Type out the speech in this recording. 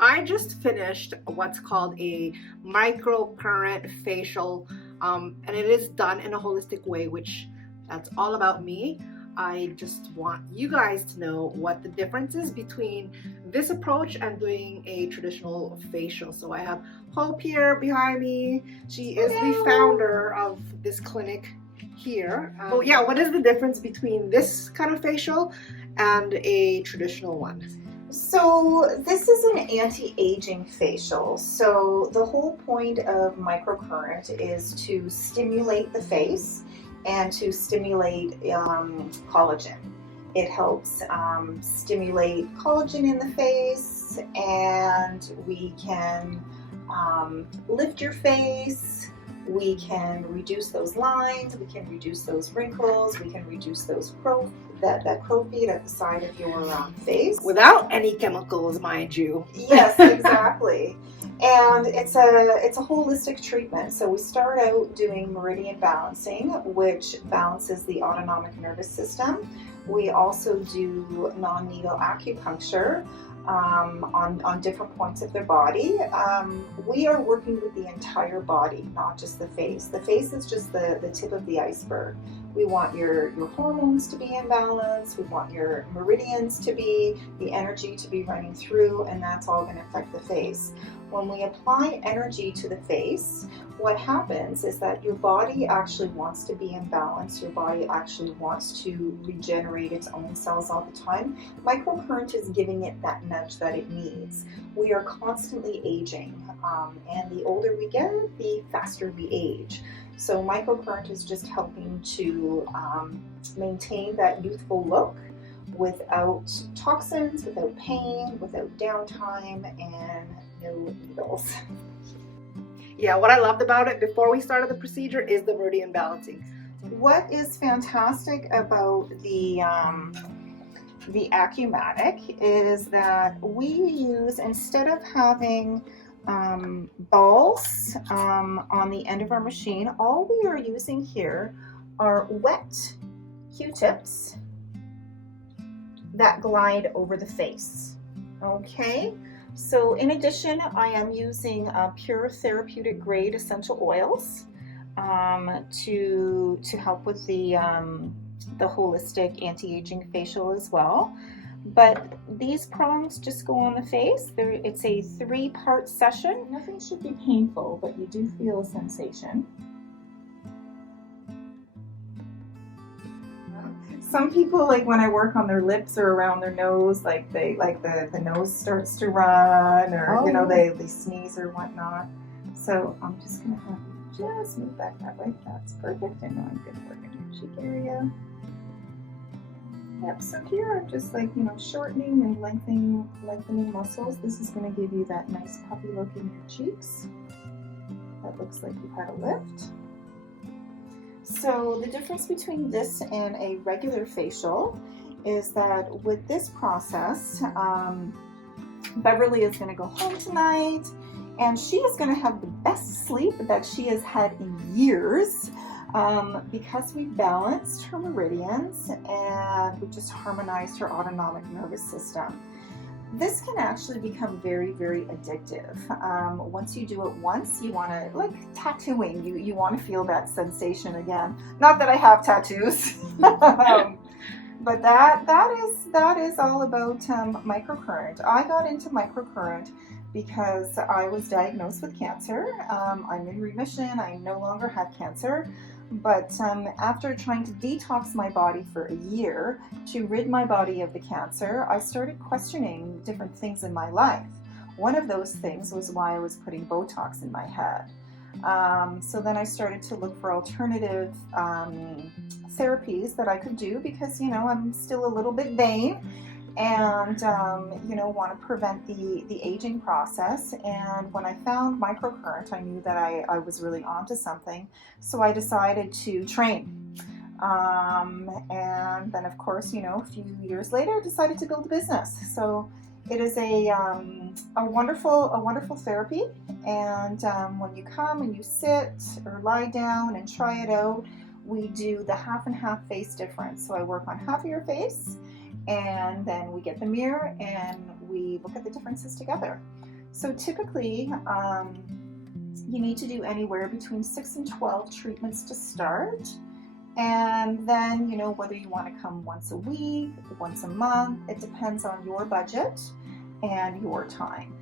I just finished what's called a microcurrent facial, and it is done in a holistic way, which that's all about me. I just want you guys to know what the difference is between this approach and doing a traditional facial. So I have Hope here behind me. She is the founder of this clinic here. So yeah, what is the difference between this kind of facial and a traditional one? So this is an anti-aging facial. So the whole point of microcurrent is to stimulate the face and to stimulate collagen. It helps stimulate collagen in the face, and we can lift your face. We can reduce those lines, we can reduce those wrinkles, we can reduce those that crow's feet at the side of your face. Without any chemicals, mind you. Yes, exactly. And it's a holistic treatment. So we start out doing meridian balancing, which balances the autonomic nervous system. We also do non-needle acupuncture on different points of their body. We are working with the entire body, not just the face. The face is just the tip of the iceberg. We want your hormones to be in balance. We want your meridians to be, the energy to be running through, and that's all going to affect the face. When we apply energy to the face, what happens is that your body actually wants to be in balance. Your body actually wants to regenerate its own cells all the time. Microcurrent is giving it that nudge that it needs. We are constantly aging, and the older we get, the faster we age. So microcurrent is just helping to maintain that youthful look without toxins, without pain, without downtime, and no needles. Yeah, what I loved about it before we started the procedure is the meridian balancing. What is fantastic about the Acumatic is that we use, instead of having balls on the end of our machine, all we are using here are wet Q-tips that glide over the face. Okay, so in addition, I am using pure therapeutic grade essential oils to help with the holistic anti-aging facial as well. But these prongs just go on the face. It's a 3-part session. Nothing should be painful, but you do feel a sensation. Some people, like when I work on their lips or around their nose, like the nose starts to run, or you know, they sneeze or whatnot. So I'm just gonna have you just move back that way. That's perfect. I know I'm good for your cheek area. Yep, so here I'm just shortening and lengthening muscles. This is going to give you that nice puffy look in your cheeks. That looks like you've had a lift. So the difference between this and a regular facial is that with this process, Beverly is going to go home tonight, and she is going to have the best sleep that she has had in years. Because we balanced her meridians and we just harmonized her autonomic nervous system. This can actually become very, very addictive. Once you do it once, you want to, like tattooing, you want to feel that sensation again. Not that I have tattoos, but that is all about microcurrent. I got into microcurrent because I was diagnosed with cancer. I'm in remission. I no longer have cancer. But after trying to detox my body for a year to rid my body of the cancer, I started questioning different things in my life. One of those things was why I was putting Botox in my head. So then I started to look for alternative therapies that I could do because, I'm still a little bit vain and, want to prevent the aging process. And when I found microcurrent, I knew that I was really onto something. So I decided to train. And then, of course, a few years later, I decided to build a business. So it is a wonderful therapy. And when you come and you sit or lie down and try it out, we do the half and half face difference. So I work on half of your face, and then we get the mirror and we look at the differences together. So typically, you need to do anywhere between 6 and 12 treatments to start. And then, you know, whether you want to come once a week, once a month, it depends on your budget and your time.